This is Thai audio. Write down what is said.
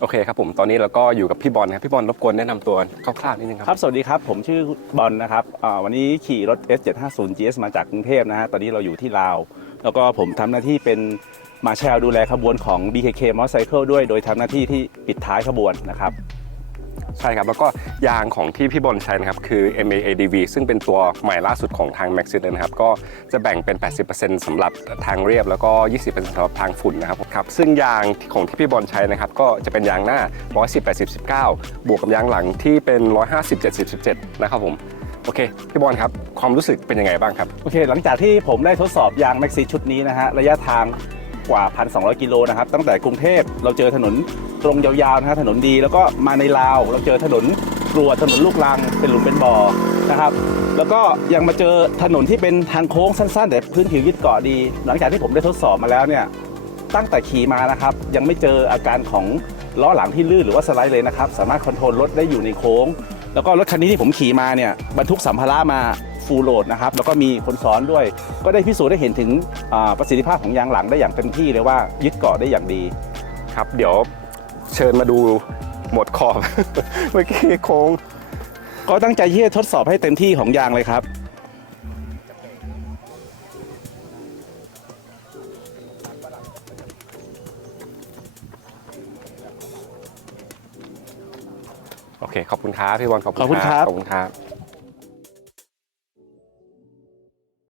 โอเคครับผมตอนนี้เราก็อยู่กับพี่บอลครับพี่บอลรบกวนแนะนำตัวคร่าวๆนิดนึงคครัรับ บ สวัสดีครับ ผมชื่อบอลนะครับอ่าวันนี้ขี่รถ S750 GS มาจากกรุงเทพนะฮะ ตอนนี้เราอยู่ที่ลาว แล้วก็ผมทำหน้าที่เป็นมาแชลดูแลขบวนของ BKK Motorcycle ด้วย โดยทำหน้าที่ที่ปิดท้ายขบวนนะครับ ใช่ครับ แล้วก็ยางของที่พี่บอลใช้นะครับคือ MAADV ซึ่งเป็นตัวใหม่ล่าสุดของทาง Maxit เลยนะครับ ก็จะแบ่งเป็น 80%สำหรับทางเรียบ แล้วก็ 20%สำหรับทางฝุ่นนะครับครับ ซึ่งยางของที่พี่บอลใช้นะครับ ก็จะเป็นยางหน้า 110 80 19 บวกกับยางหลังที่เป็น 150 70 17 นะครับผมโอเคพี่บอลครับ ความรู้สึกเป็นยังไงบ้างครับ โอเค หลังจากที่ผมได้ทดสอบยาง Maxi ชุดนี้นะฮะ ระยะทางกว่า 1,200 กิโลนะครับ ตั้งแต่กรุงเทพเราเจอถนน ตรงยาวๆนะฮะถนนดีแล้วก็มาในลาวเราเจอถนนกรวถนนลูกรังเป็นหลุมเป็นบ่อนะครับ แล้วก็ยังมาเจอถนนที่เป็นทางโค้งสั้น ๆ แต่พื้นผิวยึดเกาะดี หลังจากที่ผมได้ทดสอบมาแล้วเนี่ยตั้งแต่ขี่มานะครับ ยังไม่เจออาการของล้อหลังที่ลื่นหรือว่าสไลด์เลยนะครับ สามารถคอนโทรลรถได้อยู่ในโค้ง แล้วก็รถคันนี้ที่ผมขี่มาเนี่ยบรรทุกสัมภาระมาฟูลโหลดนะครับแล้วก็มีคนซ้อนด้วย ก็ได้พิสูจน์ได้เห็นถึงประสิทธิภาพของยางหลังได้อย่างเต็มที่เลยว่ายึดเกาะได้อย่างดีครับ เดี๋ยว เชิญมาดูหมดขอบ เมื่อกี้โค้ง ก็ตั้งใจที่จะทดสอบให้เต็มที่ของยางเลยครับ โอเค ขอบคุณครับพี่บอลขอบคุณขอบคุณครับ ขอบคุณครับ